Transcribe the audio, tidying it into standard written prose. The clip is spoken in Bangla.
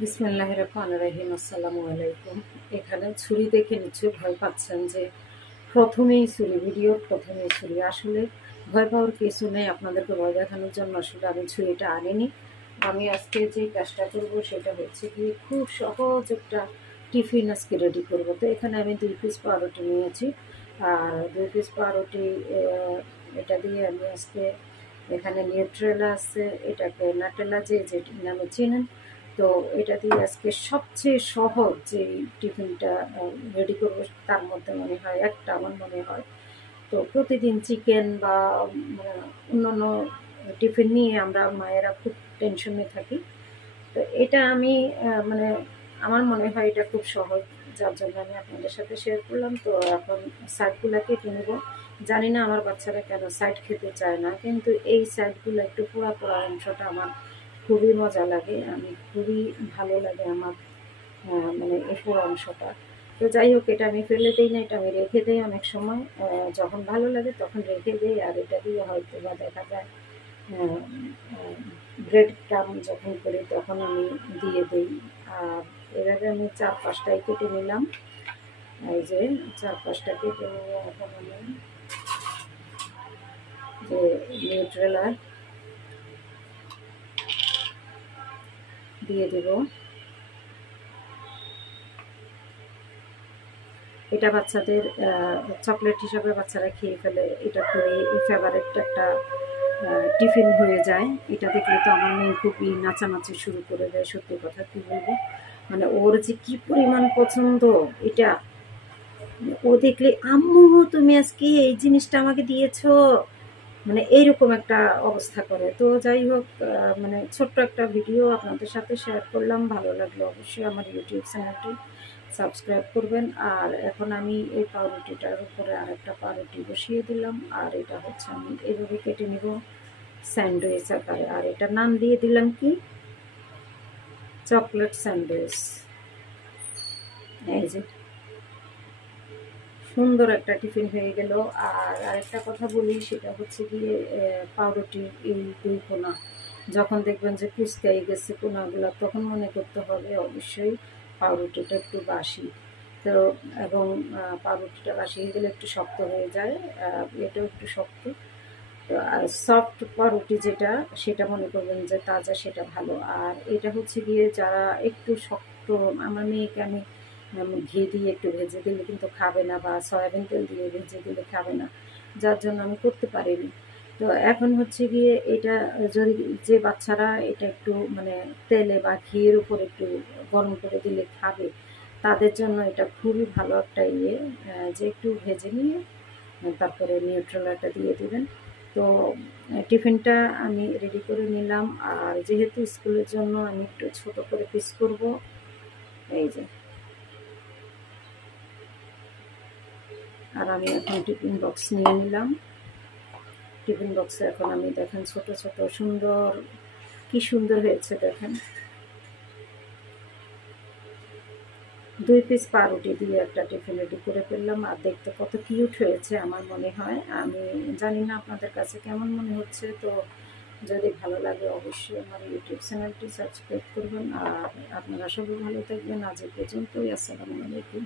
বিসমিল্লাহির রহমানির রহিম। আসসালামু আলাইকুম। এখানে ছুরি দেখে নিশ্চয়ই ভয় পাচ্ছেন যে প্রথমেই ছুরি, ভিডিওর প্রথমেই ছুরি। আসলে ভয় পাওয়ার কিছু নেই। আপনাদেরকে ভয় দেখানোর জন্য আসলে আমি ছুরিটা আনিনি। আমি আজকে যে কাজটা করবো সেটা হচ্ছে কি, খুব সহজ একটা টিফিন আজকে রেডি করবো। তো এখানে আমি 2 পিস পাউরুটি নিয়েছি। আর 2 পিস পাউরুটি এটা দিয়ে আমি আজকে, এখানে নিউট্রেলা আছে, এটাকে নাটেলা যে নামে চিনেন। তো এটা দিয়ে আজকে সবচেয়ে সহজ যে টিফিনটা রেডি করবো তার মধ্যে মনে হয় একটা, আমার মনে হয়। তো প্রতিদিন চিকেন বা অন্যান্য টিফিন নিয়ে আমরা মায়েরা খুব টেনশনে থাকি। তো এটা আমি মানে আমার মনে হয় এটা খুব সহজ, যার জন্য আমি আপনাদের সাথে শেয়ার করলাম। তো এখন সাইডগুলো কেটে নেব। জানি না আমার বাচ্চারা কেন সাইড খেতে চায় না, কিন্তু এই সাইডগুলো একটু পোড়া পোড়া অংশটা আমার খুবই মজা লাগে, আমি খুবই ভালো লাগে আমার মানে এই পোড়া অংশটা। তো যাই হোক, এটা আমি ফেলে দিই না, এটা আমি রেখে দিই অনেক সময়। যখন ভালো লাগে তখন রেখে দিই। আর এটা দিয়ে হয়তো বা দেখা যায় ব্রেড ক্রাম যখন করি তখন আমি দিয়ে দিই। আর এভাবে আমি 4-5টাই কেটে নিলাম। এই যে 4-5টা কেটে নিয়ে এখন আমি যে নিউট্রেলা দিয়ে দেব। এটা বাচ্চাদের চকলেট হিসাবে বাচ্চারা খেয়ে ফেলে, এটা খুবই ফেভারিট একটা টিফিন হয়ে যায়। এটা দেখলে তো আমার মেয়ে খুবই নাচানাচি শুরু করে দেয়। সত্যি কথা কি বলবো, মানে ওর যে কি পরিমাণ পছন্দ এটা, ও দেখলে আম্মু তুমি আজকে এই জিনিসটা আমাকে দিয়েছো, মানে এইরকম একটা অবস্থা করে। তো যাই হোক, মানে ছোট্ট একটা ভিডিও আপনাদের সাথে শেয়ার করলাম। ভালো লাগলো অবশ্যই আমার ইউটিউব চ্যানেলটি সাবস্ক্রাইব করবেন। আর এখন আমি এই পাউরুটিটার উপরে আরেকটা পাউরুটি বসিয়ে দিলাম। আর এটা হচ্ছে আমি এভাবে কেটে নিব স্যান্ডউইচ আকারে। আর এটার নাম দিয়ে দিলাম কি, চকলেট স্যান্ডউইচ। এই যে সুন্দর একটা টিফিন হয়ে গেল। আর আরেকটা কথা বলি, সেটা হচ্ছে গিয়ে পাউরুটির এই 2 কোনা যখন দেখবেন যে কুচকাই গেছে কোনাগুলো, তখন মনে করতে হবে অবশ্যই পাউরুটিটা একটু বাসি। তো এবং পাউরুটিটা বাসি হয়ে গেলে একটু শক্ত হয়ে যায়, এটাও একটু শক্ত। তো সফট পাউরুটি যেটা, সেটা মনে করবেন যে তাজা, সেটা ভালো। আর এটা হচ্ছে গিয়ে যারা একটু শক্ত, আমার মেয়েকে আমি ঘি দিয়ে একটু ভেজে দিলে কিন্তু খাবে না, বা সয়াবিন তেল দিয়ে ভেজে দিলে খাবে না, যার জন্য আমি করতে পারিনি। তো এখন হচ্ছে গিয়ে এটা যদি, যে বাচ্চারা এটা একটু মানে তেলে বা ঘিয়ের উপর একটু গরম করে দিলে খাবে, তাদের জন্য এটা খুবই ভালো একটা ইয়ে, যে একটু ভেজে নিয়ে তারপরে নিউট্রেলাটা দিয়ে দিবেন। তো টিফিনটা আমি রেডি করে নিলাম। আর যেহেতু স্কুলের জন্য আমি একটু ছোট করে পিস করব, এই যে। আর আমি এখন টিফিন বক্স নিয়ে নিলাম। টিফিন বক্সে এখন আমি দেখেন ছোট ছোট সুন্দর, কি সুন্দর হয়েছে দেখেন। 2 পিস পাউরুটি দিয়ে একটা টিফিন রেডি করে ফেললাম। আর দেখতে কত কিউট হয়েছে আমার মনে হয়। আমি জানি না আপনাদের কাছে কেমন মনে হচ্ছে। তো যদি ভালো লাগে অবশ্যই আমার ইউটিউব চ্যানেলটি সাবস্ক্রাইব করবেন। আর আপনারা সবাই ভালো থাকবেন। আজ এই পর্যন্তই। আসসালামু আলাইকুম।